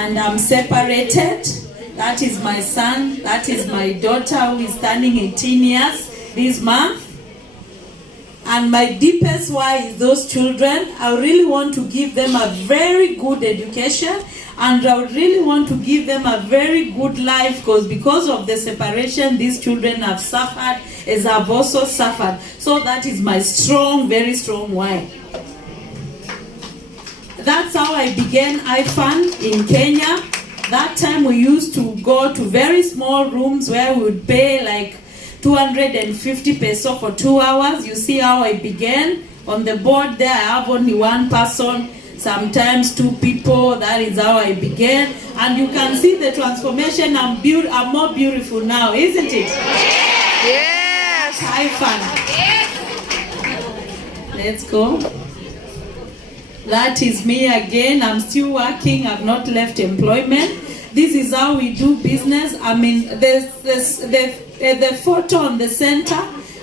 and I'm separated. That is my son, that is my daughter who is turning 18 years this month. And my deepest why is those children. I really want to give them a very good education, and I really want to give them a very good life, because of the separation these children have suffered, as I've also suffered. So that is my strong, very strong why. That's how I began Ifern in Kenya. That time we used to go to very small rooms where we would pay like 250 peso for 2 hours. You see how I began. On the board there, I have only one person, sometimes 2 people. That is how I began. And you can see the transformation. I'm more beautiful now, isn't it? Yes. Ifern. Let's go. That is me again. I'm still working. I've not left employment. This is how we do business. I mean, the photo on the center,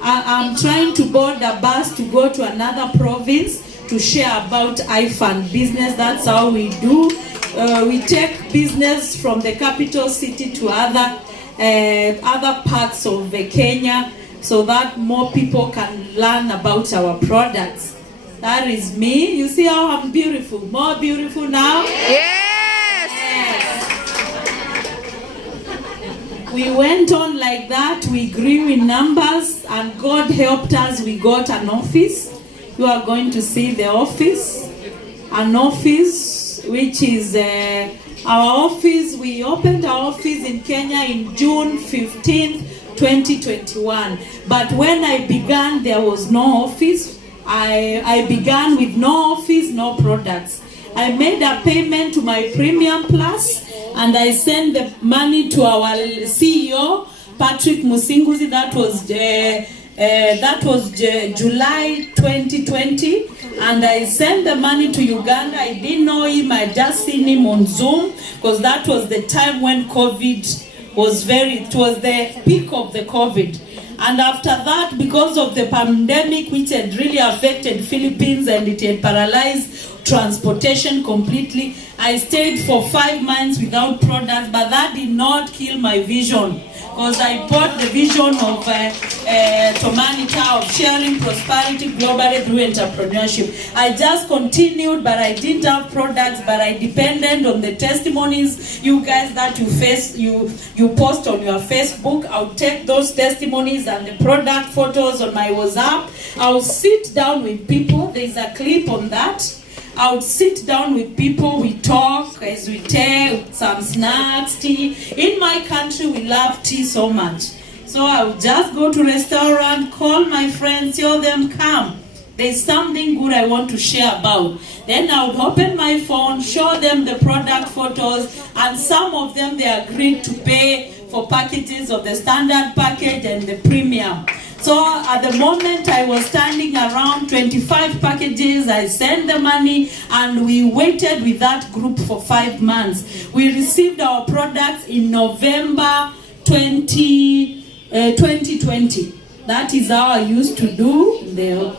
I'm trying to board a bus to go to another province to share about Ifern business. That's how we do. We take business from the capital city to other parts of Kenya, so that more people can learn about our products. That is me. You see how I'm beautiful? More beautiful now? Yes! We went on like that. We grew in numbers, and God helped us. We got an office. You are going to see the office. An office which is our office. We opened our office in Kenya in June 15th, 2021. But when I began, there was no office. I began with no office, no products. I made a payment to my Premium Plus, and I sent the money to our CEO, Patrick Musinguzi. That was July 2020, and I sent the money to Uganda. I didn't know him. I just seen him on Zoom, because that was the time when COVID was it was the peak of the COVID. And after that, because of the pandemic, which had really affected Philippines and it had paralyzed transportation completely, I stayed for 5 months without products, but that did not kill my vision. Because I bought the vision of Tomanica, of sharing prosperity globally through entrepreneurship. I just continued, but I didn't have products, but I depended on the testimonies you guys that you post on your Facebook. I'll take those testimonies and the product photos on my WhatsApp. I'll sit down with people. There's a clip on that. I would sit down with people, we talk as we take some snacks, tea. In my country, we love tea so much. So I would just go to restaurant, call my friends, tell them, come. There's something good I want to share about. Then I would open my phone, show them the product photos, and some of them, they agreed to pay for packages of the standard package and the premium. So at the moment I was standing around 25 packages. I sent the money, and we waited with that group for 5 months. We received our products in November 2020. That is how I used to do. You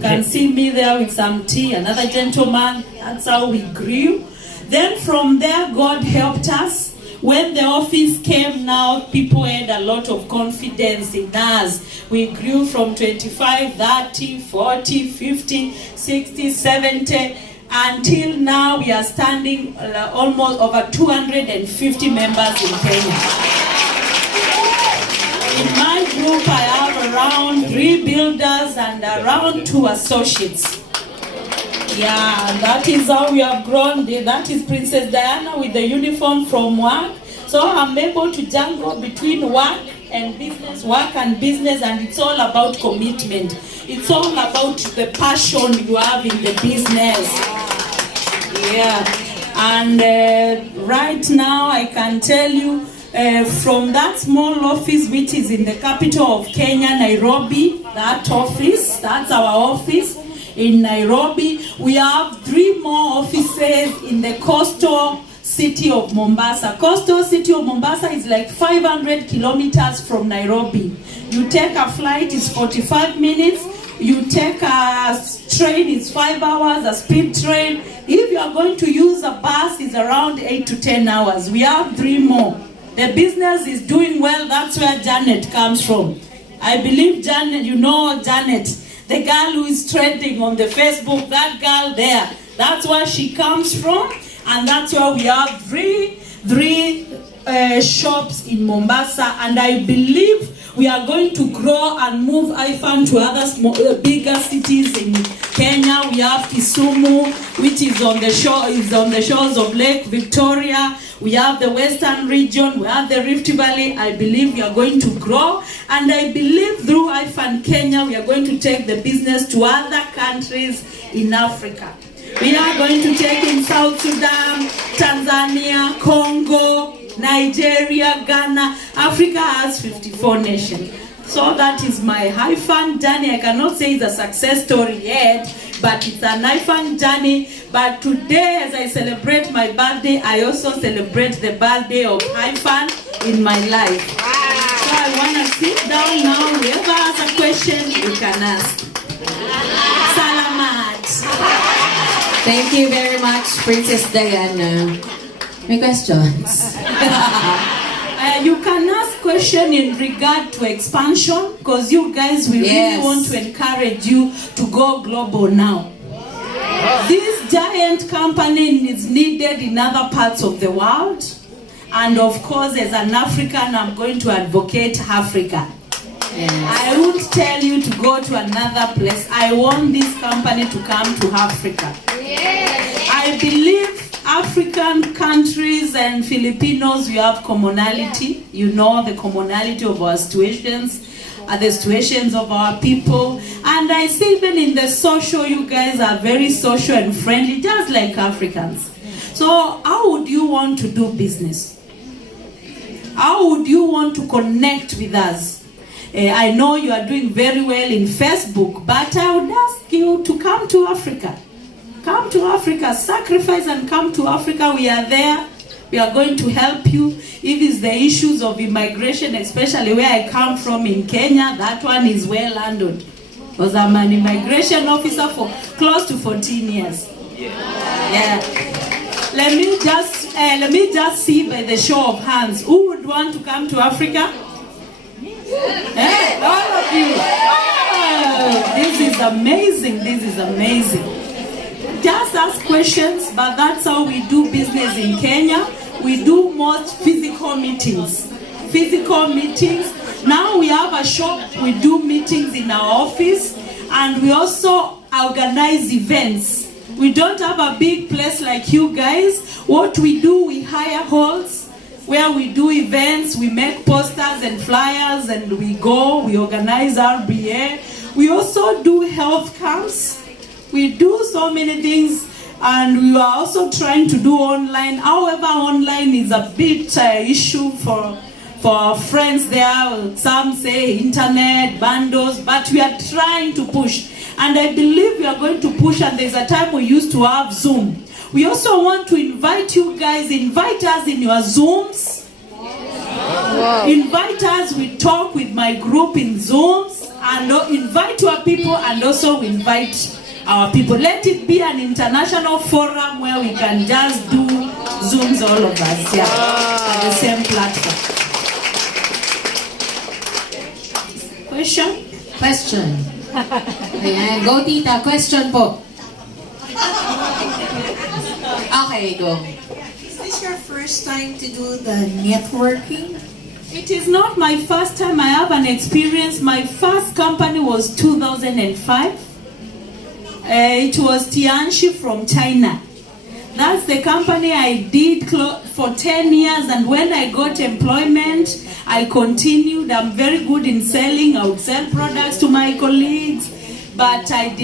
can see me there with some tea, another gentleman. That's how we grew. Then from there, God helped us. When the office came now, people had a lot of confidence in us. We grew from 25, 30, 40, 50, 60, 70, until now we are standing almost over 250 members in Kenya. In my group, I have around 3 builders and around 2 associates. Yeah, that is how we have grown. That is Princess Diana with the uniform from work. So I'm able to juggle between work and business, and it's all about commitment. It's all about the passion you have in the business. Yeah, and right now I can tell you, from that small office which is in the capital of Kenya, Nairobi, that's our office. In Nairobi, we have 3 more offices in the coastal city of Mombasa. Coastal city of Mombasa is like 500 kilometers from Nairobi. You take a flight, it's 45 minutes. You take a train, it's 5 hours, a speed train. If you are going to use a bus, is around 8 to 10 hours. We have 3 more. The business is doing well. That's where Janet comes from. I believe Janet, you know Janet, the girl who is trending on the Facebook, that girl there. That's where she comes from. And that's why we have three shops in Mombasa, and I believe we are going to grow and move Ifern to other bigger cities in Kenya. We have Kisumu, which is on the shores of Lake Victoria. We have the Western region. We have the Rift Valley. I believe we are going to grow, and I believe through Ifern Kenya we are going to take the business to other countries in Africa. We are going to take in South Sudan, Tanzania, Congo, Nigeria, Ghana. Africa has 54 nations. So that is my Ifern journey. I cannot say it's a success story yet, but it's an Ifern journey. But today, as I celebrate my birthday, I also celebrate the birthday of Ifern in my life. Wow. So I want to sit down now. Whoever has a question, you can ask. Salamat. Thank you very much, Princess Diana. Any questions? You can ask question in regard to expansion, because you guys, we really want to encourage you to go global now. This giant company is needed in other parts of the world, and of course, as an African, I'm going to advocate Africa. I won't tell you to go to another place. I want this company to come to Africa. I believe African countries and Filipinos, we have commonality. You know the commonality of our situations, the situations of our people. And I see even in the social, you guys are very social and friendly, just like Africans. So how would you want to do business? How would you want to connect with us? I know you are doing very well in Facebook, but I would ask you to come to Africa. Come to Africa, sacrifice and come to Africa. We are there. We are going to help you. If it's the issues of immigration, especially where I come from in Kenya, that one is well handled. Because I'm an immigration officer for close to 14 years. Yeah. Let me just see by the show of hands. Who would want to come to Africa? Hey, all of you. Oh, this is amazing. This is amazing. Just ask questions, but that's how we do business in Kenya. We do most physical meetings. Now we have a shop, we do meetings in our office, and we also organize events. We don't have a big place like you guys. What we do, we hire halls where we do events, we make posters and flyers, and we organize RBA. We also do health camps. We do so many things, and we are also trying to do online. However, online is a bit issue for our friends there. Some say internet, bundles, but we are trying to push. And I believe we are going to push, and there's a time we used to have Zoom. We also want to invite you guys, invite us in your Zooms. Wow. Invite us, we talk with my group in Zooms, and invite your people, and also invite our people. Let it be an international forum where we can just do Zooms, all of us, on the same platform. Question. Ayan, go tita, question po. Okay, go. Is this your first time to do the networking? It is not my first time. I have an experience. My first company was 2005. It was Tianxi from China. That's the company I did for 10 years, and when I got employment, I continued. I'm very good in selling. I would sell products to my colleagues, but I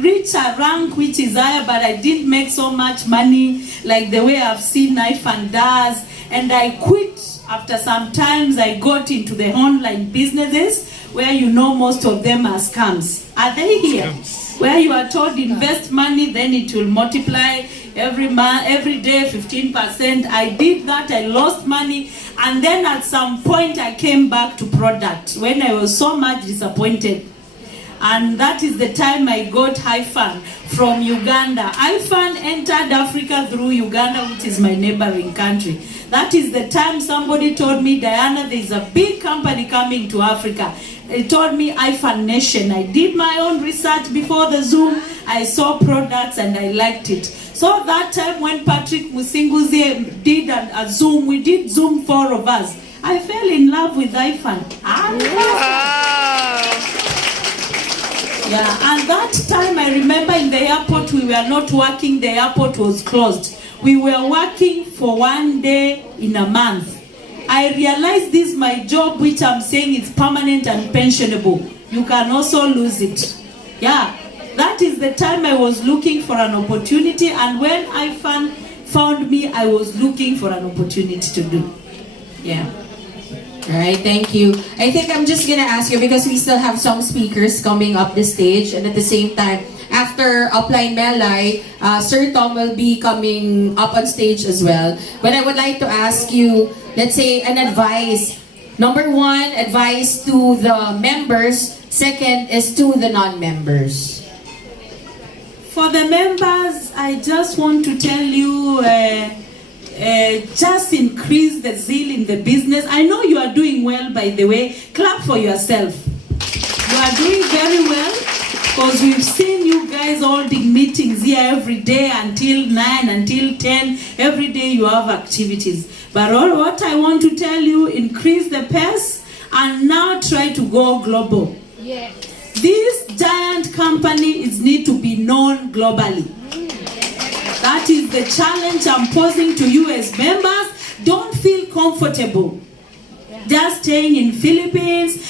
reached a rank which is higher, but I didn't make so much money like the way I've seen Ifern does, and I quit. After some times, I got into the online businesses where most of them are scams. Are they here? Where you are told invest money, then it will multiply every month, every day 15%. I did that, I lost money, and then at some point I came back to product when I was so much disappointed. And that is the time I got Ifern from Uganda. Ifern entered Africa through Uganda, which is my neighboring country. That is the time somebody told me, Diana, there is a big company coming to Africa. They told me Ifern Nation. I did my own research before the Zoom. I saw products and I liked it. So that time when Patrick Musinguzi did a Zoom, we did Zoom, 4 of us. I fell in love with Ifern. Wow. Yeah, and that time I remember in the airport we were not working, the airport was closed. We were working for 1 day in a month. I realized this my job, which I'm saying is permanent and pensionable. You can also lose it. Yeah, that is the time I was looking for an opportunity, and when Ifern found me, I was looking for an opportunity to do. Yeah. All right, thank you. I think I'm just gonna ask you, because we still have some speakers coming up the stage, and at the same time, after Upline Melay, Sir Tom will be coming up on stage as well. But I would like to ask you, let's say, an advice. Number 1, advice to the members. Second is to the non-members. For the members, I just want to tell you, just increase the zeal in the business. I know you are doing well, by the way. Clap for yourself. You are doing very well, because we've seen you guys holding meetings here every day until 9, until 10. Every day you have activities. But what I want to tell you, increase the pace and now try to go global. Yes. This giant company need to be known globally. That is the challenge I'm posing to you as members. Don't feel comfortable just staying in Philippines,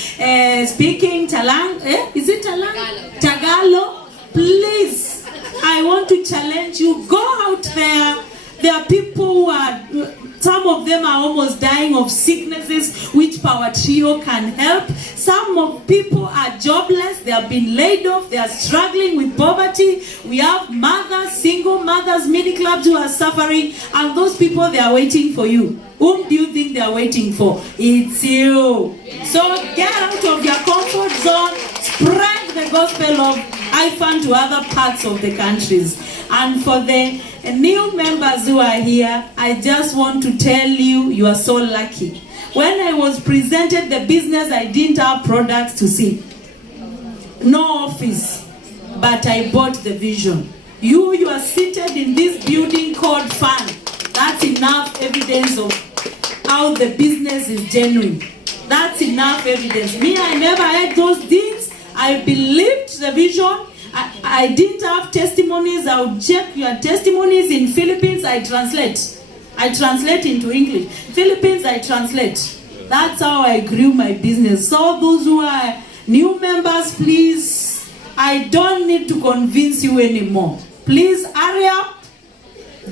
speaking is it Talang? Tagalog. Please, I want to challenge you. Go out there. There are people who are, some of them are almost dying of sicknesses which Power Trio can help. Some of people are jobless, they have been laid off, they are struggling with poverty. We have mothers, single mothers, mini clubs who are suffering, and those people, they are waiting for you. Whom do you think they are waiting for? It's you. So get out of your comfort zone, spread the gospel of Ifern to other parts of the countries. And for the new members who are here, I just want to tell you, you are so lucky. When I was presented the business, I didn't have products to see. No office, but I bought the vision. You are seated in this building called Fun. That's enough evidence of how the business is genuine. That's enough evidence. Me, I never had those things. I believed the vision. I didn't have testimonies. I would check your testimonies in Philippines. I translate into English. Philippines, I translate. That's how I grew my business. So those who are new members, please, I don't need to convince you anymore. Please hurry up,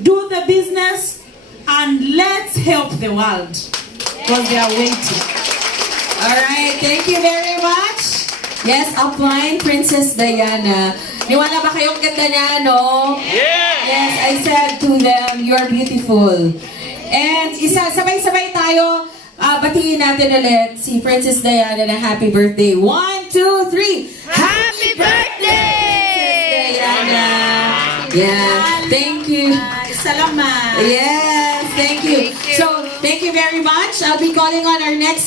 do the business, and let's help the world, because they are waiting. All right, thank you very much. Yes, upline, Princess Diana. Niwala ba kayong ganda niya, no? Yes! Yes, I said to them, you're beautiful. And sabay-sabay tayo, batiin natin ulit si Princess Diana na happy birthday. 1, 2, 3. Happy birthday! Diana. Yeah, thank you. Salamat. Yes, thank you. Thank you. So, thank you very much. I'll be calling on our next